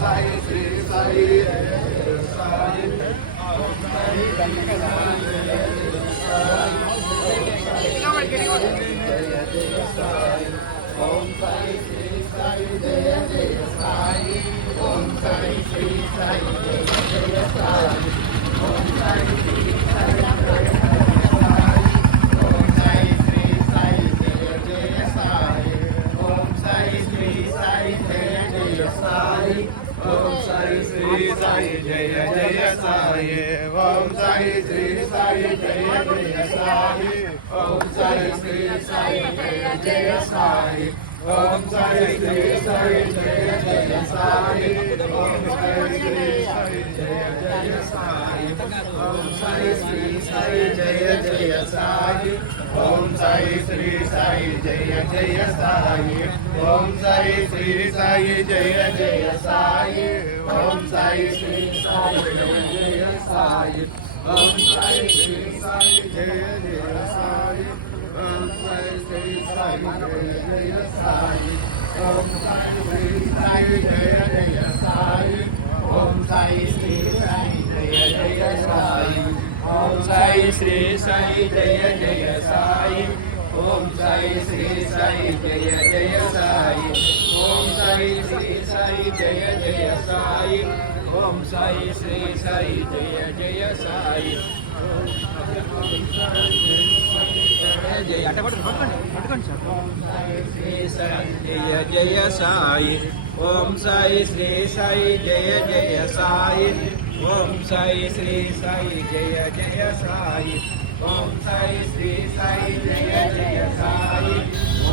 సాయి శ్రీ సాయి సాయి ఓం సాయి ఓం సాయి శ్రీ సాయి జయ జయ సాయి ఓం సాయి శ్రీ సాయి జయ జయ సాయి ఓం సాయి శ్రీ సాయి ఓం సాయి శ్రీ సాయి జయ జయ సాయి ఓం సాయి శ్రీ సాయి జయ జయ సాయి ఓం సాయి శ్రీ సాయి జయ జయ సాయి ఓం సాయి శ్రీ సాయి జయ జయ సాయి ఓం సాయి శ్రీ సాయి జయ జయ సాయి ఓం సాయి శ్రీ సాయి జయ జయ సాయి ఓం సాయి శ్రీ సాయి జయ జయ సాయి ఓం సాయి శ్రీ సాయి జయ జయ సాయి ఓం సాయి శ్రీ సాయి జయ జయ సాయి ఓం సాయి శ్రీ సాయి జయ జయ సాయి ఓం సాయి శ్రీ సాయి జయ జయ సాయి ఓం సాయి శ్రీ సాయి జయ జయ సాయి ఓం సాయి శ్రీ సాయి జయ జయ సాయి ఓం సాయి శ్రీ సాయి జయ జయ సాయి ఓం సాయి శ్రీ సాయి జయ జయ సాయి ఓం సాయి శ్రీ సాయి జయ జయ సాయి ఓం సాయి శ్రీ సాయి జయ జయ సాయి ఓం సాయి శ్రీ సాయి జయ జయ సాయి ఓం సాయి శ్రీ సాయి జయ జయ సాయి జయ అంటే పట్టుకోండి సార్ ఓం సాయి శ్రీ సాయి జయ జయ సాయి ఓం సాయి శ్రీ సాయి జయ జయ సాయి ఓం సాయి శ్రీ సాయి జయ జయ సాయి ఓం సాయి శ్రీ సాయి జయ జయ సాయి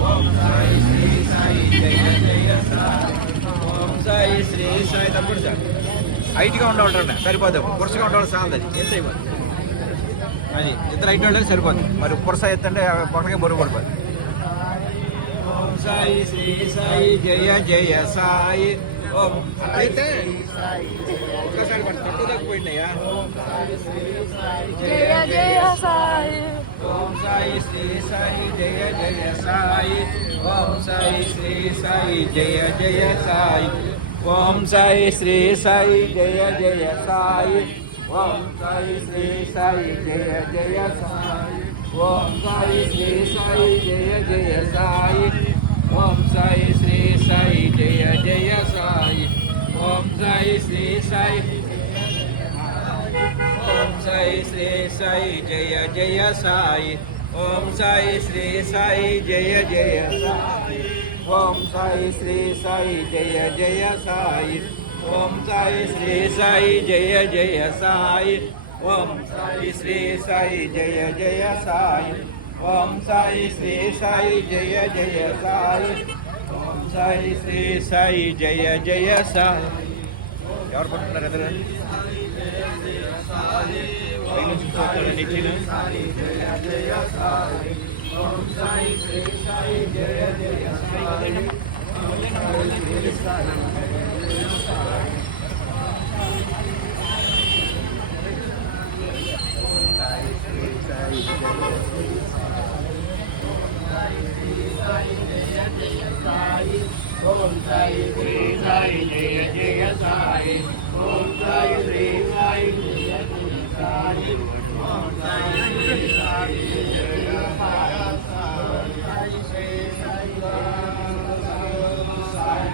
ఓం సాయి శ్రీ సాయి జయ జయ సాయి ఓం సాయి శ్రీ సాయి తప్పుడు సార్ హైట్గా ఉండవుంటారండి సరిపోదు పురుషగా ఉండవాలి చాలదు అది ఎంత అయిపోతుంది అది ఇద్దరు హైట్ ఉంటే సరిపోతుంది మరి పురుష ఎత్తంటే పొట్టగా బరువు పడిపోతుంది ఓం సాయి శ్రీ సాయి జయ జయ సాయి ఓం అయితే ఒక్కసారి మన తట్టు తగ్గిపోయినాయా జయ జయ సాయి ఓం సాయి శ్రీ సాయి జయ జయ సాయి ఓం సాయి శ్రీ సాయి జయ జయ సాయి ఓం సాయి శ్రీ సాయి జయ జయ సాయి ఓం సాయి శ్రీ సాయి జయ జయ సాయి ఓం సాయి శ్రీ సాయి జయ జయ సాయి ఓం సాయి శ్రీ సాయి జయ జయ సాయి ఓం సాయి శ్రీ సాయి ఓం సాయి శ్రీ సాయి జయ జయ సాయి ఓం సాయి శ్రీ సాయి జయ జయ సాయి ఓం సాయి శ్రీ సాయి జయ జయ సాయి ఓం సాయి శ్రీ సాయి జయ జయ సాయి ఓం సాయి శ్రీ సాయి జయ జయ సాయి ఓం సాయి శ్రీ సాయి జయ జయ సాయి ఓం సాయి శ్రీ సాయి జయ జయ సాయి ఎవరు పట్టుకున్నారు ఎదురు ఓం సాయి శ్రీ సాయి జయ జయ సాయి ఓం సాయి శ్రీ సాయి జయ జయ సాయి ఓం సాయి శ్రీ సాయి జయ జయ సాయి ఓం సాయి శ్రీ సాయి జయ సాయి సాయి శ్రీ సాయి ఓం సాయి శ్రీ సాయి జయ జయ సాయి ఓం సాయి శ్రీ సాయి జయ జయ సాయి ఓం సాయి శ్రీ సాయి జయ జయ సాయి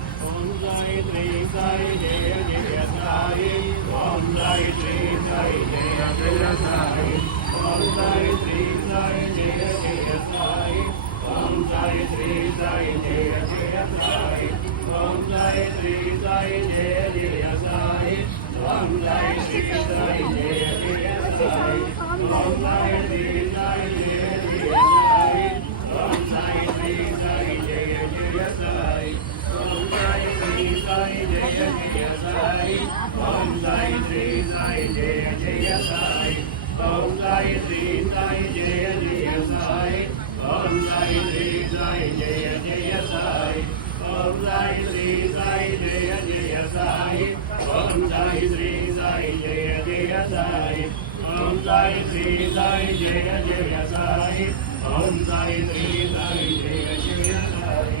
ఓం సాయి శ్రీ సాయి జయ జయ సాయి ఓం సాయి శ్రీ సాయి జయ జయ సాయి ఓం సాయి శ్రీ సాయి జయ జయ సాయి ఓం సాయి శ్రీ సాయి జయ జయ సాయి ఓం సాయి శ్రీ సాయి జయ జయ సాయి ఓం సాయి శ్రీ సాయి జయ జయ సాయి ఓం సాయి శ్రీ సాయి జయ జయ సాయి ఓం సాయి శ్రీ సాయి జయ జయ సాయి ఓం సాయి శ్రీ సాయి జయ జయ సాయి ఓం సాయి శ్రీ సాయి జయ జయ సాయి ఓం సాయి శ్రీ సాయి జయ జయ సాయి ఓం సాయి శ్రీ సాయి జయ జయ సాయి ఓం సాయి శ్రీ సాయి జయ జయ సాయి